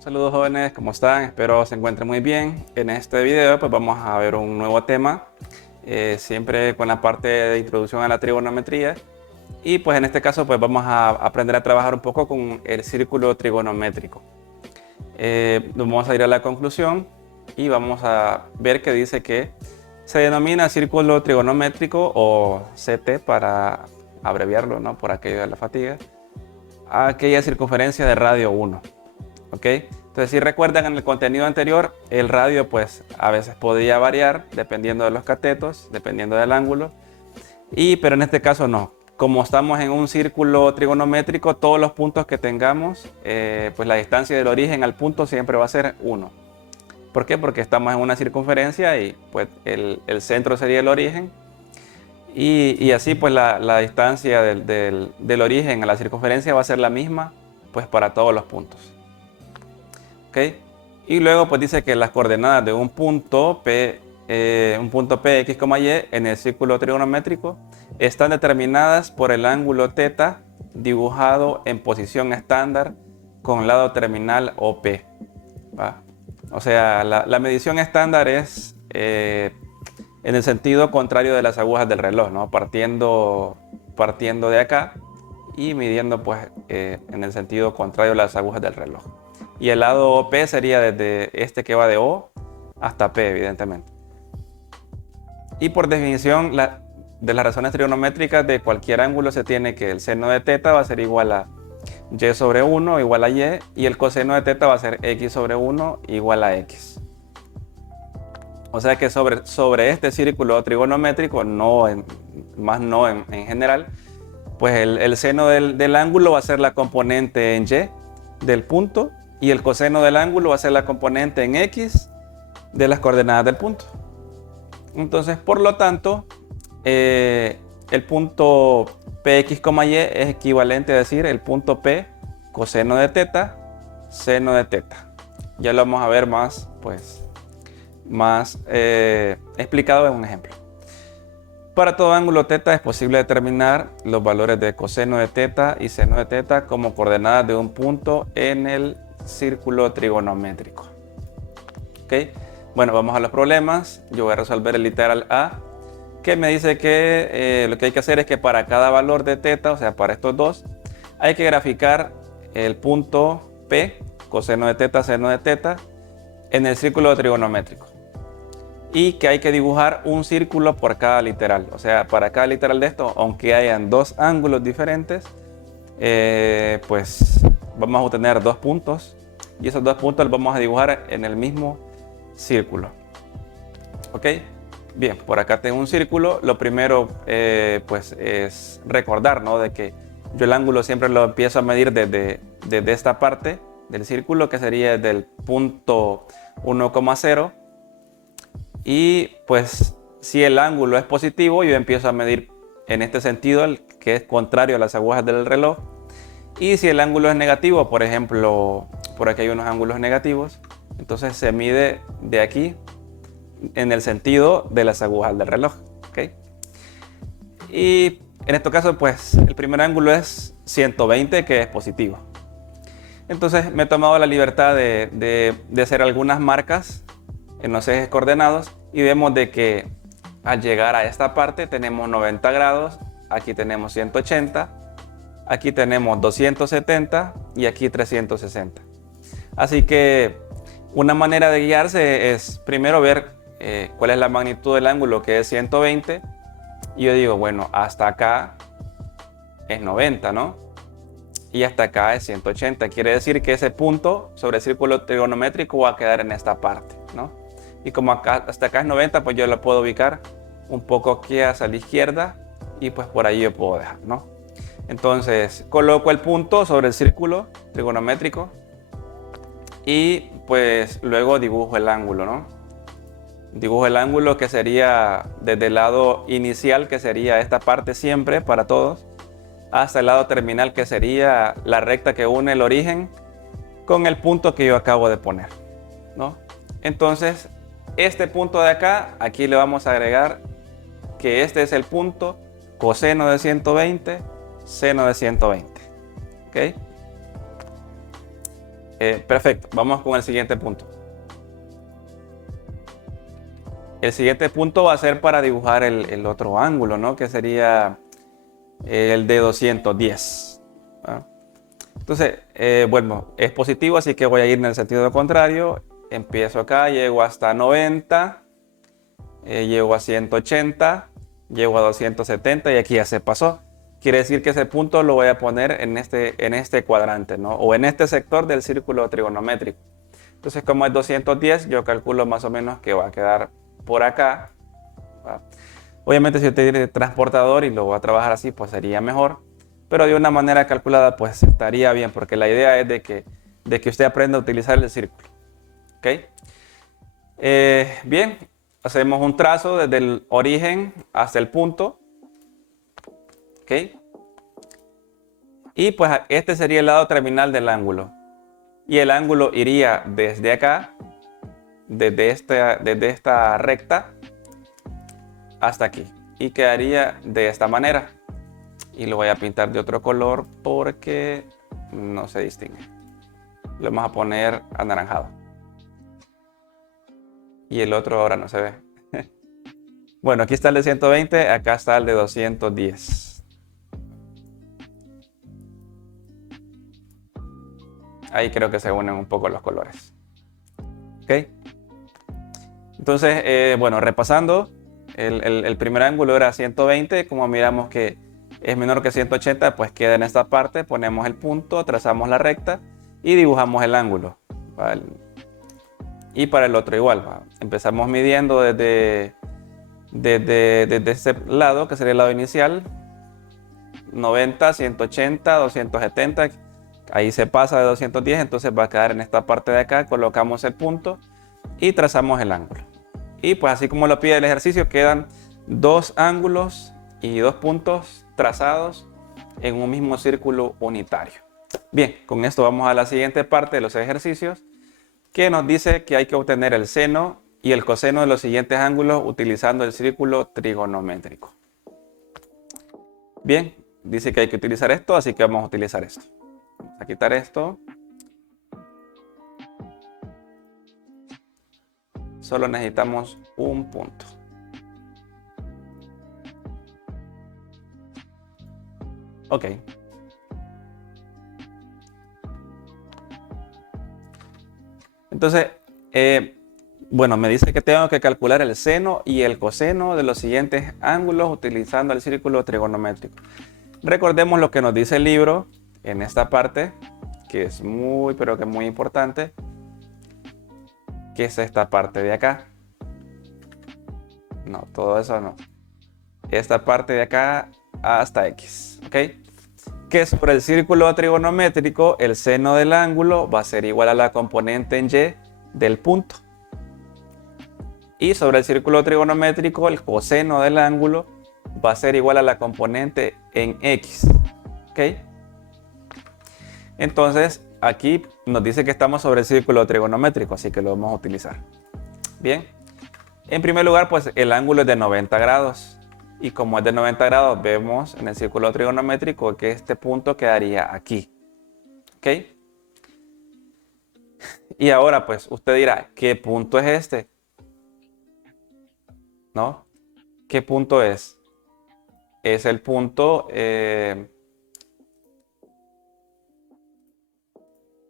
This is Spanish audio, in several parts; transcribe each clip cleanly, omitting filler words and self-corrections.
Saludos jóvenes, ¿cómo están? Espero se encuentren muy bien. En este video pues vamos a ver un nuevo tema, siempre con la parte de introducción a la trigonometría. Y pues en este caso pues vamos a aprender a trabajar un poco con el círculo trigonométrico. Vamos a ir a la conclusión y vamos a ver que dice que se denomina círculo trigonométrico o CT para abreviarlo, ¿no? Por aquello de la fatiga, aquella circunferencia de radio 1. ¿Ok? Entonces, si recuerdan en el contenido anterior, el radio pues a veces podría variar dependiendo de los catetos, dependiendo del ángulo, pero en este caso no. Como estamos en un círculo trigonométrico, todos los puntos que tengamos, pues la distancia del origen al punto siempre va a ser 1. ¿Por qué? Porque estamos en una circunferencia y pues el centro sería el origen. Y así pues la distancia del origen a la circunferencia va a ser la misma pues para todos los puntos. ¿Okay? Y luego pues dice que las coordenadas de un punto P X, Y en el círculo trigonométrico están determinadas por el ángulo θ dibujado en posición estándar con lado terminal OP. ¿Va? O sea, la medición estándar es en el sentido contrario de las agujas del reloj, ¿no? Partiendo de acá y midiendo pues en el sentido contrario de las agujas del reloj. Y el lado OP sería desde este que va de O hasta P, evidentemente. Y por definición de las razones trigonométricas de cualquier ángulo se tiene que el seno de θ va a ser igual a y sobre 1 igual a y el coseno de θ va a ser x sobre 1 igual a x. O sea que sobre este círculo trigonométrico, más no en general, pues el seno del ángulo va a ser la componente en y del punto y el coseno del ángulo va a ser la componente en x de las coordenadas del punto. Entonces, por lo tanto, el punto Px, Y es equivalente a decir el punto P coseno de θ, seno de θ. Ya lo vamos a ver más explicado en un ejemplo. Para todo ángulo θ es posible determinar los valores de coseno de θ y seno de θ como coordenadas de un punto en el círculo trigonométrico. ¿Okay? Bueno, vamos a los problemas. Yo voy a resolver el literal A, que me dice que lo que hay que hacer es que para cada valor de θ, o sea, para estos dos, hay que graficar el punto P, coseno de θ, seno de θ, en el círculo trigonométrico. Y que hay que dibujar un círculo por cada literal. O sea, para cada literal de esto, aunque hayan dos ángulos diferentes, pues vamos a obtener dos puntos. Y esos dos puntos los vamos a dibujar en el mismo círculo. ¿Ok? Bien, por acá tengo un círculo. Lo primero pues es recordar, ¿no? De que yo el ángulo siempre lo empiezo a medir desde esta parte del círculo, que sería desde el punto 1,0. Y pues si el ángulo es positivo, yo empiezo a medir en este sentido, que es contrario a las agujas del reloj. Y si el ángulo es negativo, por ejemplo, por aquí hay unos ángulos negativos, entonces se mide de aquí en el sentido de las agujas del reloj. ¿Okay? Y en este caso, pues el primer ángulo es 120, que es positivo. Entonces me he tomado la libertad de hacer algunas marcas en los ejes coordenados y vemos de que al llegar a esta parte tenemos 90 grados, aquí tenemos 180, aquí tenemos 270 y aquí 360. Así que una manera de guiarse es primero ver cuál es la magnitud del ángulo, que es 120, y yo digo, bueno, hasta acá es 90, ¿no? Y hasta acá es 180, quiere decir que ese punto sobre el círculo trigonométrico va a quedar en esta parte, ¿no? Y como hasta acá es 90, pues yo lo puedo ubicar un poco aquí hacia la izquierda y pues por ahí yo puedo dejar, ¿no? Entonces coloco el punto sobre el círculo trigonométrico y pues luego dibujo el ángulo, ¿no? Dibujo el ángulo que sería desde el lado inicial, que sería esta parte siempre para todos, hasta el lado terminal, que sería la recta que une el origen con el punto que yo acabo de poner, ¿no? Entonces este punto de acá, aquí le vamos a agregar que este es el punto coseno de 120, seno de 120. ¿Ok? Perfecto, vamos con el siguiente punto. El siguiente punto va a ser para dibujar el otro ángulo, ¿no? Que sería el de 210. ¿Va? Entonces, bueno, es positivo, así que voy a ir en el sentido contrario. Empiezo acá, llego hasta 90, llego a 180, llego a 270 y aquí ya se pasó. Quiere decir que ese punto lo voy a poner en este cuadrante, ¿no? O en este sector del círculo trigonométrico. Entonces, como es 210, yo calculo más o menos que va a quedar por acá. ¿Va? Obviamente, si usted tiene transportador y lo va a trabajar así, pues sería mejor. Pero de una manera calculada, pues estaría bien, porque la idea es de que usted aprenda a utilizar el círculo. ¿Ok? Bien, hacemos un trazo desde el origen hasta el punto. ¿Ok? Y pues este sería el lado terminal del ángulo. Y el ángulo iría desde acá, desde esta recta, hasta aquí. Y quedaría de esta manera. Y lo voy a pintar de otro color porque no se distingue. Lo vamos a poner anaranjado. Y el otro ahora no se ve. Bueno, aquí está el de 120, acá está el de 210. Ahí creo que se unen un poco los colores. ¿Ok? Entonces, bueno, repasando, el primer ángulo era 120. Como miramos que es menor que 180, pues queda en esta parte. Ponemos el punto, trazamos la recta y dibujamos el ángulo. ¿Vale? Y para el otro igual. ¿Va? Empezamos midiendo desde este lado, que sería el lado inicial. 90, 180, 270. Ahí se pasa de 210, entonces va a quedar en esta parte de acá. Colocamos el punto y trazamos el ángulo. Y pues así como lo pide el ejercicio, quedan dos ángulos y dos puntos trazados en un mismo círculo unitario. Bien, con esto vamos a la siguiente parte de los ejercicios, que nos dice que hay que obtener el seno y el coseno de los siguientes ángulos utilizando el círculo trigonométrico. Bien, dice que hay que utilizar esto, así que vamos a utilizar esto. Vamos a quitar esto. Solo necesitamos un punto. Ok. Entonces, bueno, me dice que tengo que calcular el seno y el coseno de los siguientes ángulos utilizando el círculo trigonométrico. Recordemos lo que nos dice el libro en esta parte, que es muy, pero que muy importante, que es esta parte de acá. No, todo eso no. Esta parte de acá hasta X, ¿ok? Que sobre el círculo trigonométrico, el seno del ángulo va a ser igual a la componente en Y del punto. Y sobre el círculo trigonométrico, el coseno del ángulo va a ser igual a la componente en X, ¿ok? Entonces, aquí nos dice que estamos sobre el círculo trigonométrico, así que lo vamos a utilizar. Bien. En primer lugar, pues el ángulo es de 90 grados. Y como es de 90 grados, vemos en el círculo trigonométrico que este punto quedaría aquí. ¿Ok? Y ahora, pues, usted dirá, ¿qué punto es este? ¿No? ¿Qué punto es? Es el punto...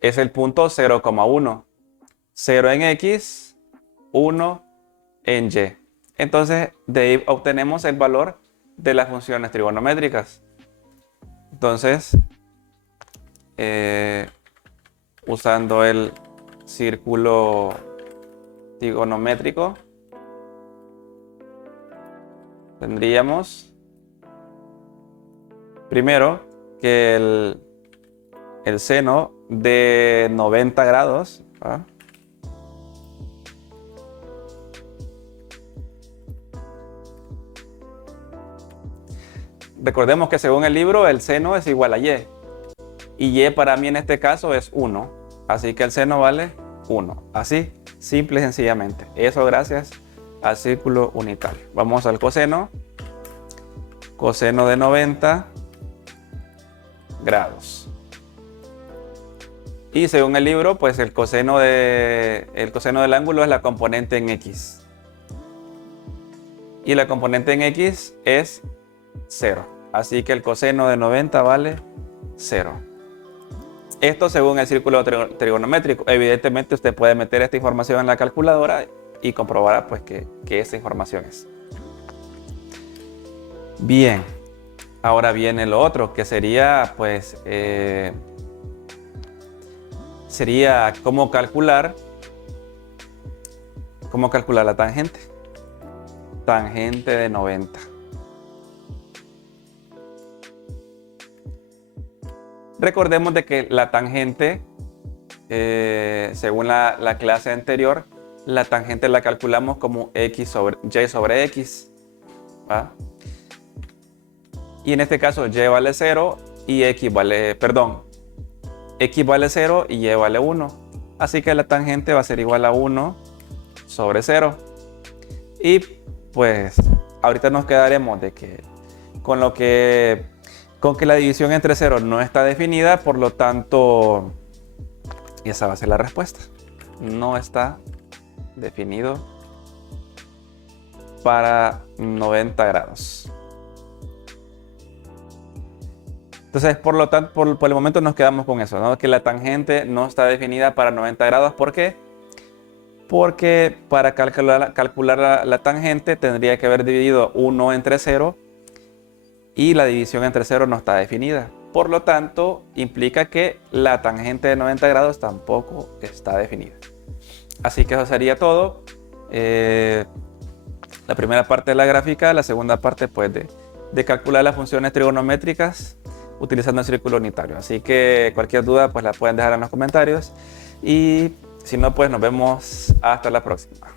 es el punto 0,1. 0 en X, 1 en Y. Entonces, de ahí obtenemos el valor de las funciones trigonométricas. Entonces, usando el círculo trigonométrico, tendríamos primero que el seno de 90 grados, ¿va? Recordemos que según el libro el seno es igual a Y. Y Y para mí en este caso es 1. Así que el seno vale 1. Así, simple y sencillamente. Eso gracias al círculo unitario. Vamos al coseno. Coseno de 90 grados. Y según el libro, pues el coseno del ángulo es la componente en X. Y la componente en X es 0. Así que el coseno de 90 vale 0. Esto según el círculo trigonométrico. Evidentemente usted puede meter esta información en la calculadora y comprobará pues que esa información es. Bien, ahora viene lo otro, que sería pues sería cómo calcular la tangente. Tangente de 90. Recordemos de que la tangente, según la clase anterior, la tangente la calculamos como y sobre x. ¿Va? Y en este caso y vale 0 y x vale 0 y y vale 1. Así que la tangente va a ser igual a 1 sobre 0. Y pues ahorita nos quedaremos de que con que la división entre 0 no está definida, por lo tanto esa va a ser la respuesta. No está definido para 90 grados. Entonces, por lo tanto, por el momento nos quedamos con eso, ¿no? Que la tangente no está definida para 90 grados. ¿Por qué? Porque para calcular la tangente tendría que haber dividido 1 entre 0 y la división entre 0 no está definida. Por lo tanto, implica que la tangente de 90 grados tampoco está definida. Así que eso sería todo. La primera parte de la gráfica, la segunda parte pues de calcular las funciones trigonométricas utilizando el círculo unitario. Así que cualquier duda pues la pueden dejar en los comentarios y si no pues nos vemos hasta la próxima.